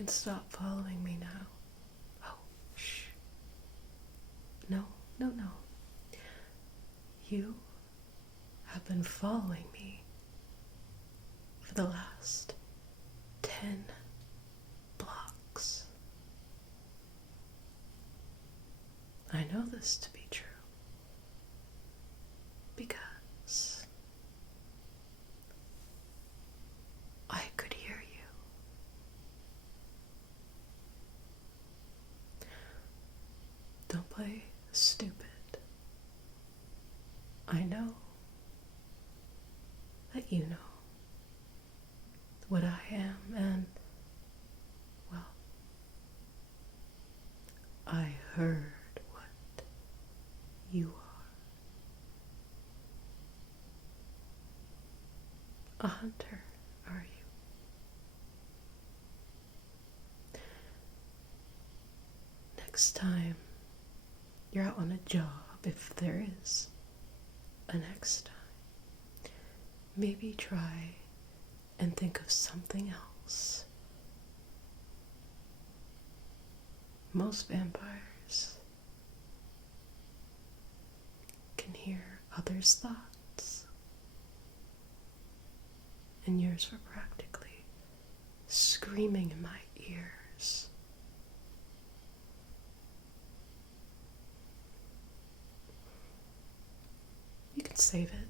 can stop following me now. Oh, shh. No. You have been following me for the last 10 blocks. I know this to be true because I could hear you. Don't play stupid. I know that you know what I am, and, well, I heard what you are. A hunter, are you? Next time you're out on a job, if there is a next time, maybe try and think of something else. Most vampires can hear others' thoughts, and yours were practically screaming in my ears. You can save it.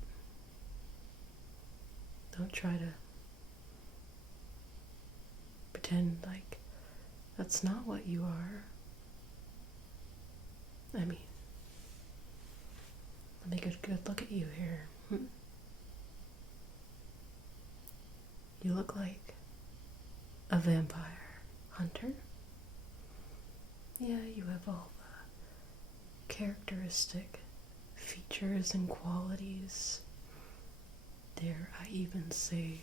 Don't try to pretend like that's not what you are. I mean, let me get a good look at you here. You look like a vampire hunter. Yeah, you have all the characteristic features and qualities. Dare I even say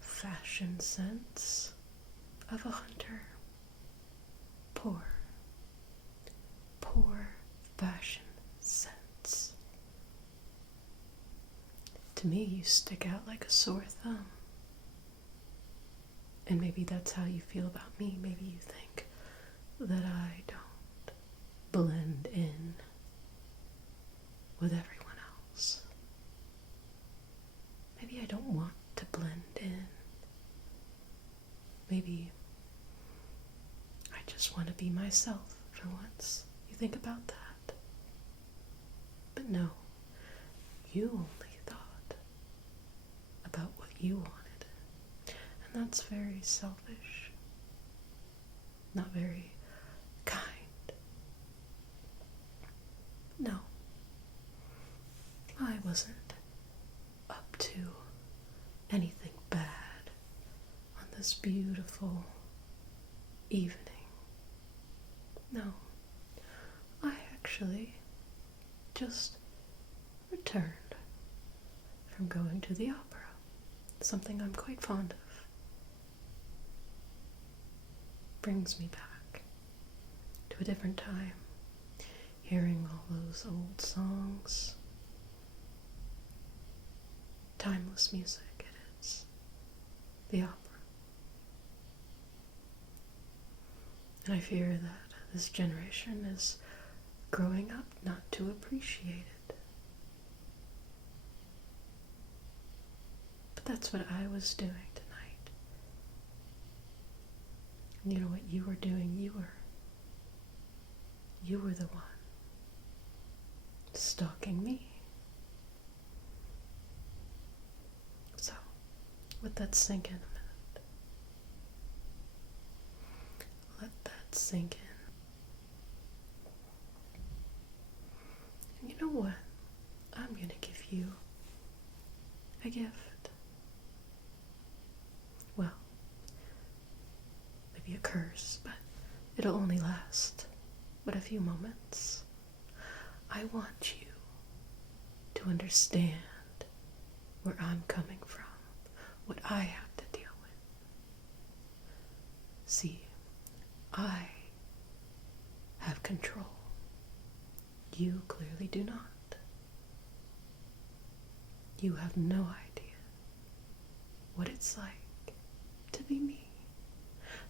fashion sense of a hunter. Poor fashion sense. To me, you stick out like a sore thumb. And maybe that's how you feel about me. Maybe you think that I don't blend in with everyone else. Maybe I don't want to blend in. Maybe I just want to be myself for once. You think about that? But no, you only thought about what you wanted. And that's very selfish. Not very kind. No, I wasn't up to anything bad on this beautiful evening. No, I actually just returned from going to the opera, something I'm quite fond of. Brings me back to a different time, hearing all those old songs. Timeless music it is. The opera. And I fear that this generation is growing up not to appreciate it. But that's what I was doing tonight. And you know what you were doing? You were the one stalking me. So, let that sink in a minute. Let that sink in. And you know what? I'm gonna give you a gift. Well, maybe a curse, but it'll only last but a few moments. I want you to understand where I'm coming from, what I have to deal with. See, I have control. You clearly do not. You have no idea what it's like to be me.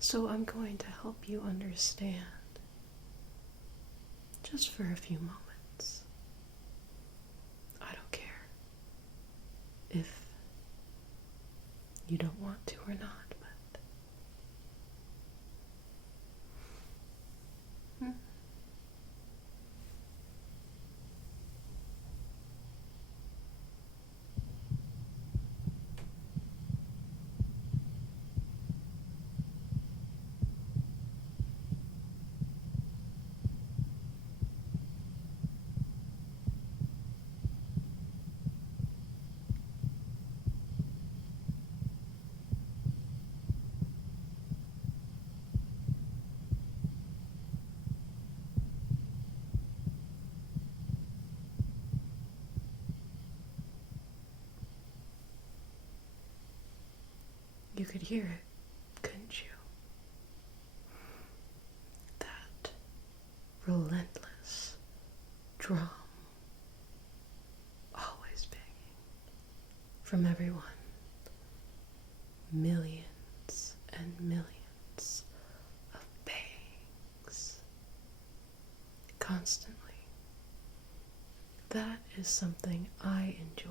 So I'm going to help you understand just for a few moments. I don't care if you don't want to or not, but you could hear it, couldn't you? That relentless drum, always banging from everyone. Millions and millions of bangs constantly. That is something I enjoy.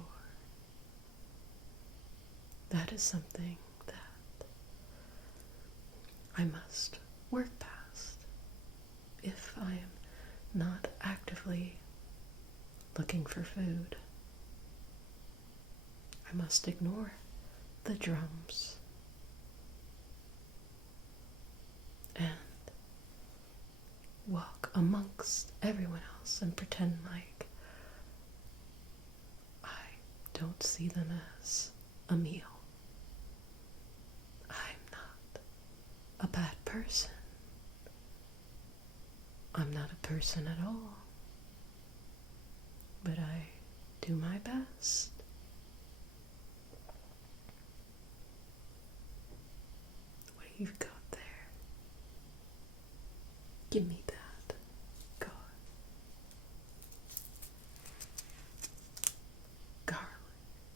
That is something that I must work past if I am not actively looking for food. I must ignore the drums and walk amongst everyone else and pretend like I don't see them as a meal. I'm not a bad person. I'm not a person at all. But I do my best. What do you got there? Give me that. God. Garlic.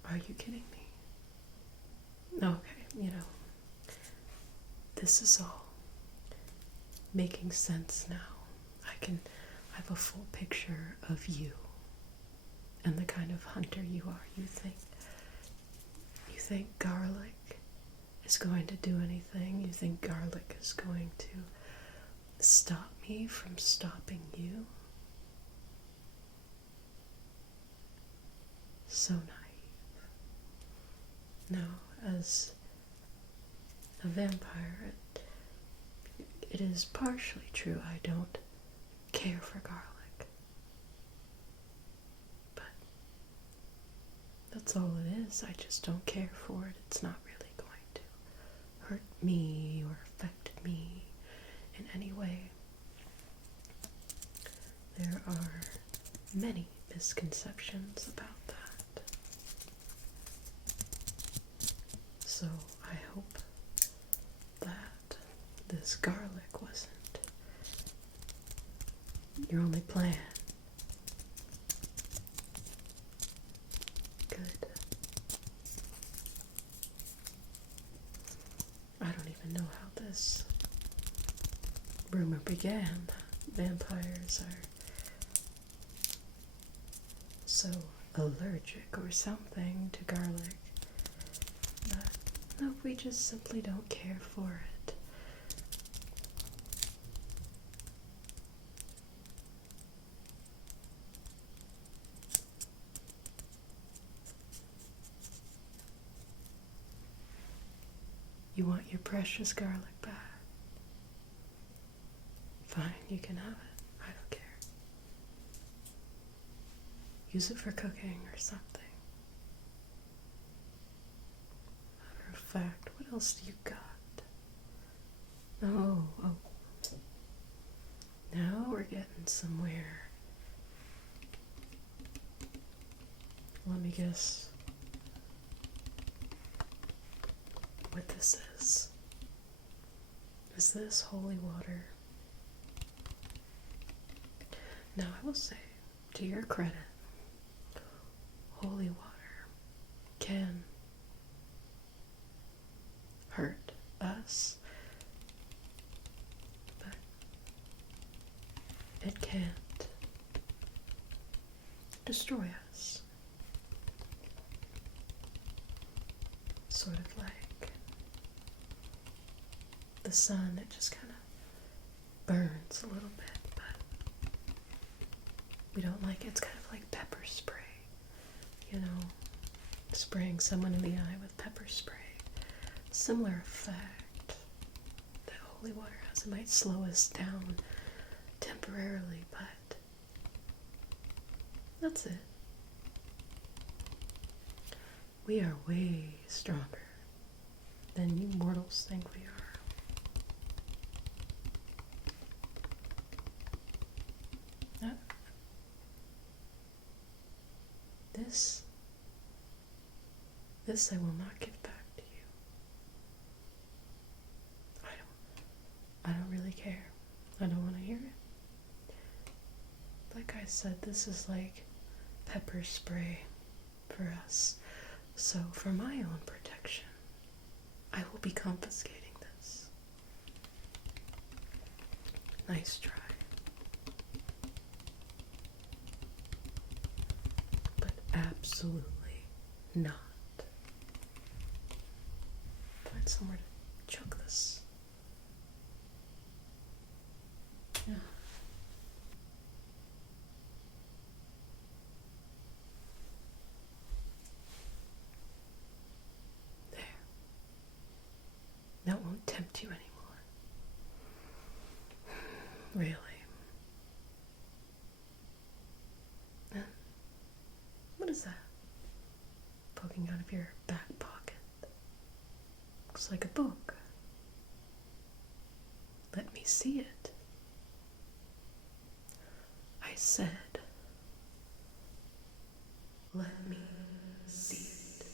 Are you kidding me? Okay, this is all making sense now. I have a full picture of you and the kind of hunter you are. You think garlic is going to do anything? You think garlic is going to stop me from stopping you? So naive. No, as a vampire, it is partially true. I don't care for garlic. But that's all it is. I just don't care for it. It's not really going to hurt me or affect me in any way. There are many misconceptions about that. So I hope that this garlic wasn't your only plan. Good. I don't even know how this rumor began. Vampires are so allergic or something to garlic. But no, we just simply don't care for it. You want your precious garlic back? Fine, you can have it. I don't care. Use it for cooking or something. Matter of fact, what else do you got? Oh. Now we're getting somewhere. Let me guess what this is. Is this holy water? Now I will say, to your credit, holy water can hurt us can't destroy us. Sort of like the sun, it just kind of burns a little bit, but we don't like it. It's kind of like pepper spray, you know, spraying someone in the eye with pepper spray. Similar effect that holy water has. It might slow us down temporarily, but that's it. We are way stronger than you mortals think we are. This I will not give back to you. I don't really care. I don't want to hear it. Like I said, this is like pepper spray for us. So for my own protection, I will be confiscating this. Nice try. But absolutely not. Find somewhere to chuck this. Yeah. There. That won't tempt you anymore. Really. What is that? Poking out of your back pocket. Looks like a book. Let me see it. I said, let me see it.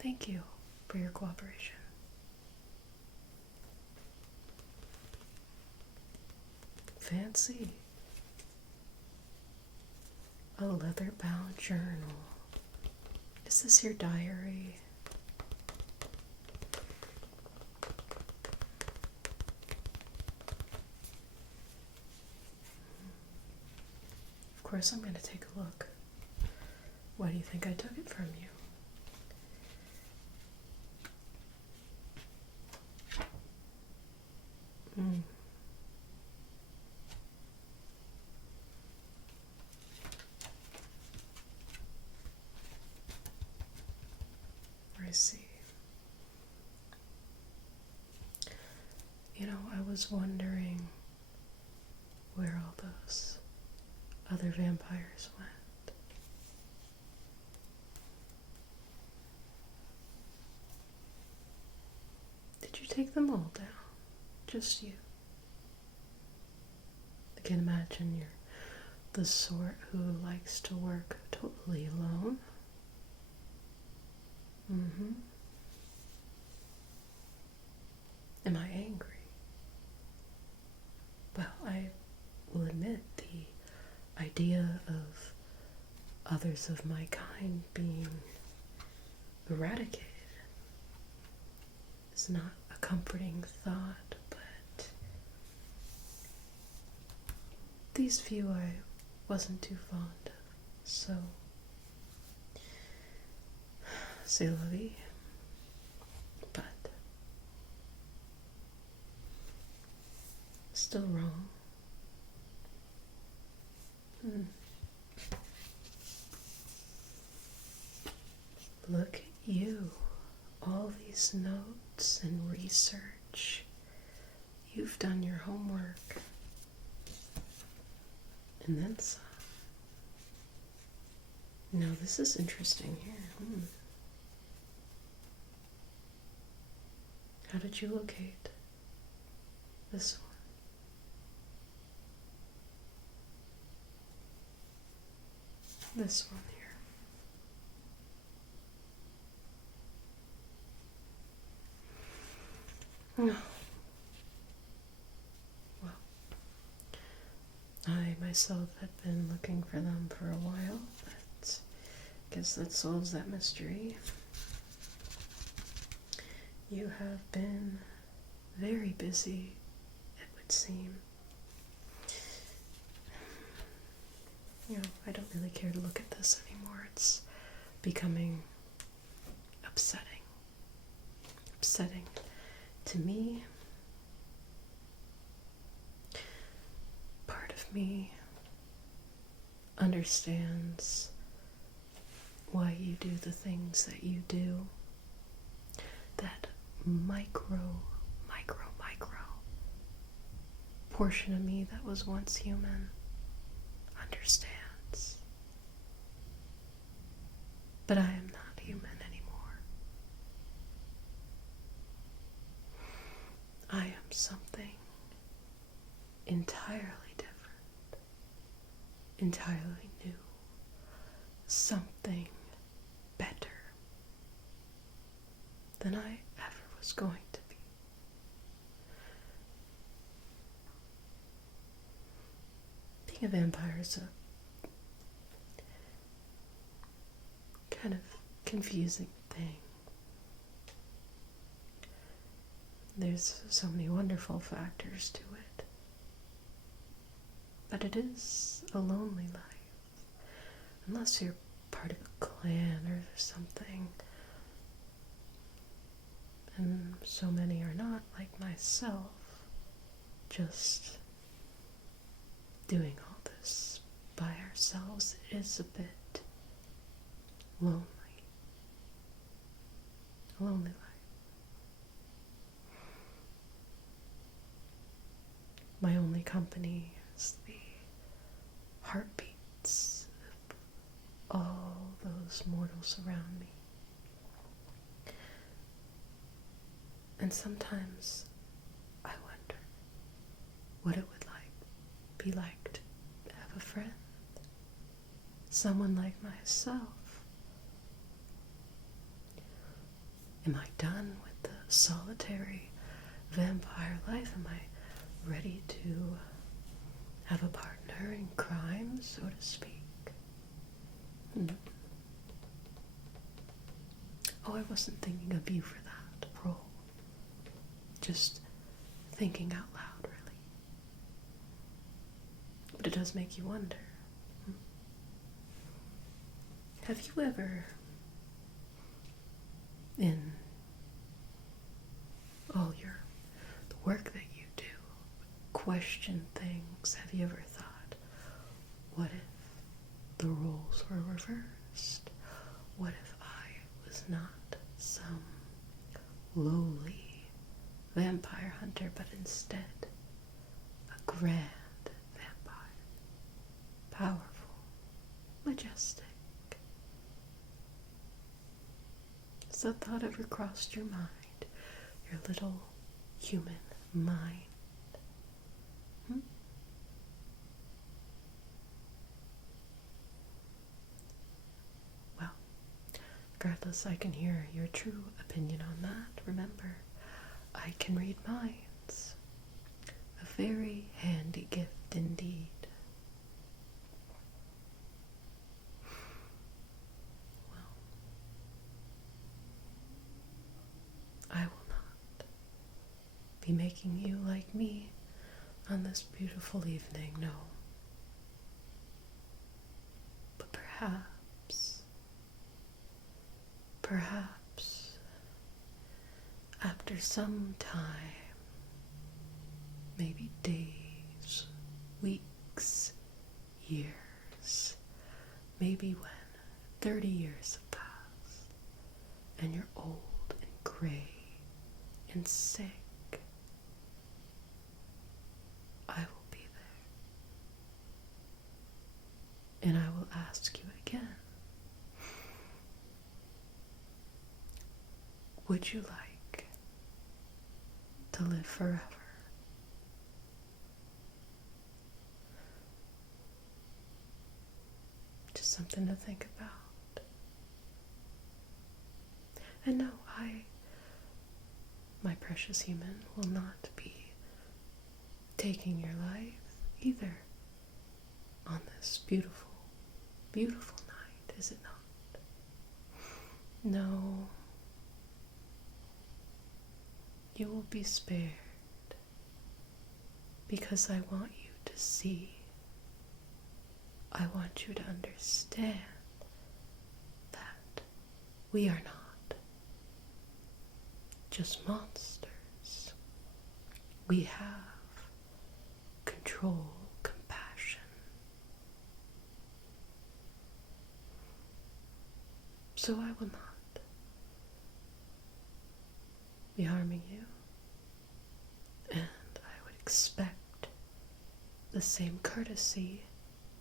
Thank you for your cooperation. Fancy. A leather-bound journal. Is this your diary? Of course I'm going to take a look. Why do you think I took it from you? I see. You know, I was wondering where all those other vampires went. Did you take them all down? Just you? I can imagine you're the sort who likes to work totally alone. Am I angry? Well, I will admit the idea of others of my kind being eradicated is not a comforting thought, but these few I wasn't too fond of, so c'est la vie. But still wrong. Look at you. All these notes and research. You've done your homework. And then some. Now this is interesting here. How did you locate this one? This one here. No. Well, I myself had been looking for them for a while, but I guess that solves that mystery. You have been very busy, it would would seem. I don't really care to look at this anymore. It's becoming upsetting. Upsetting to me. Part of me understands why you do the things that you do. That micro portion of me that was once human understands. But I am not human anymore. I am something entirely different, entirely new, something better than I ever was going to be. Being a vampire is a kind of confusing thing. There's so many wonderful factors to it. But it is a lonely life. Unless you're part of a clan or something. And so many are not, like myself, just doing all this by ourselves. It is a bit lonely. A lonely life. My only company is the heartbeats of all those mortals around me. And sometimes I wonder what it would be like to have a friend. Someone like myself. Am I done with the solitary vampire life? Am I ready to have a partner in crime, so to speak? No. Oh, I wasn't thinking of you for that role. Just thinking out loud, really. But it does make you wonder. Have you ever, in all the work that you do, question things? Have you ever thought, what if the roles were reversed? What if I was not some lowly vampire hunter, but instead a grand vampire? Powerful, majestic. Has that thought ever crossed your mind? Your little human mind? Well, regardless, I can hear your true opinion on that. Remember, I can read minds. A very handy gift indeed. I will not be making you like me on this beautiful evening, no. But perhaps, after some time, maybe days, weeks, years, maybe when 30 years have passed, and you're old and gray and sick, I will be there. And I will ask you again, would you like to live forever? Just something to think about. And no, my precious human, will not be taking your life either on this beautiful, beautiful night, is it not? No, you will be spared because I want you to see. I want you to understand that we are not just monsters. We have control, compassion. So I will not be harming you, and I would expect the same courtesy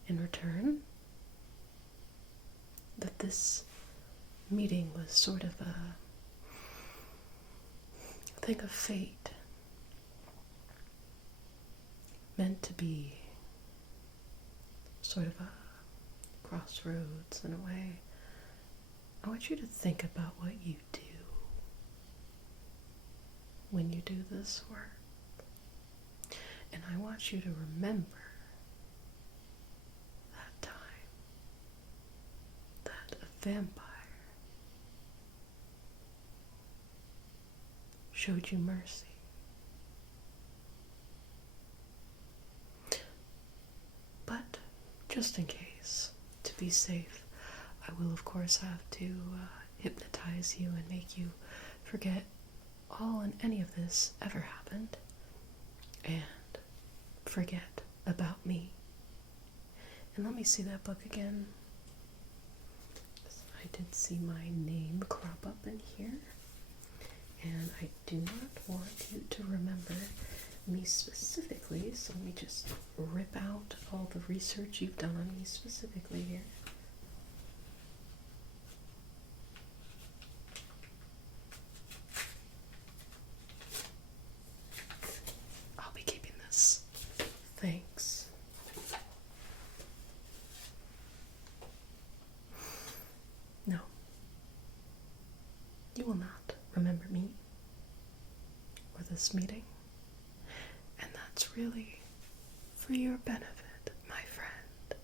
in return. That this meeting was sort of a thing of fate, meant to be sort of a crossroads in a way. I want you to think about what you do when you do this work. And I want you to remember that time that a vampire showed you mercy. But just in case, to be safe, I will of course have to hypnotize you and make you forget all and any of this ever happened, and forget about me. And let me see that book again. I did see my name crop up in here, and I do not want you to remember me specifically, so let me just rip out all the research you've done on me specifically here. I'll be keeping this. Thanks. No. You will not remember me or this meeting. And that's really for your benefit, my friend.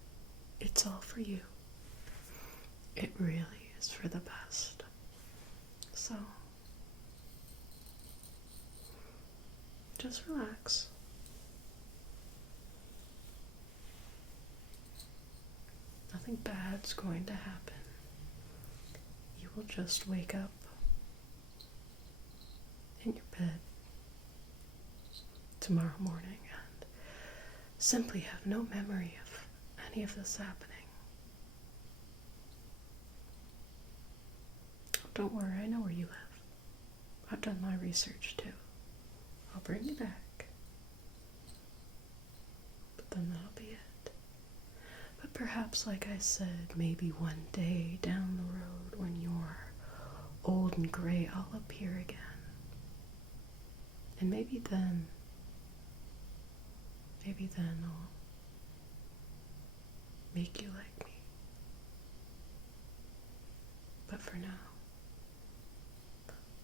It's all for you. It really is for the best. So, just relax. Nothing bad's going to happen. You will just wake up in your bed tomorrow morning and simply have no memory of any of this happening. Don't worry, I know where you live. I've done my research too. I'll bring you back. But then that'll be it. But perhaps, like I said, maybe one day down the road when you're old and gray, I'll appear again. And maybe then I'll make you like me. But for now,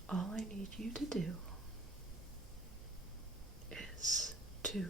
all I need you to do is to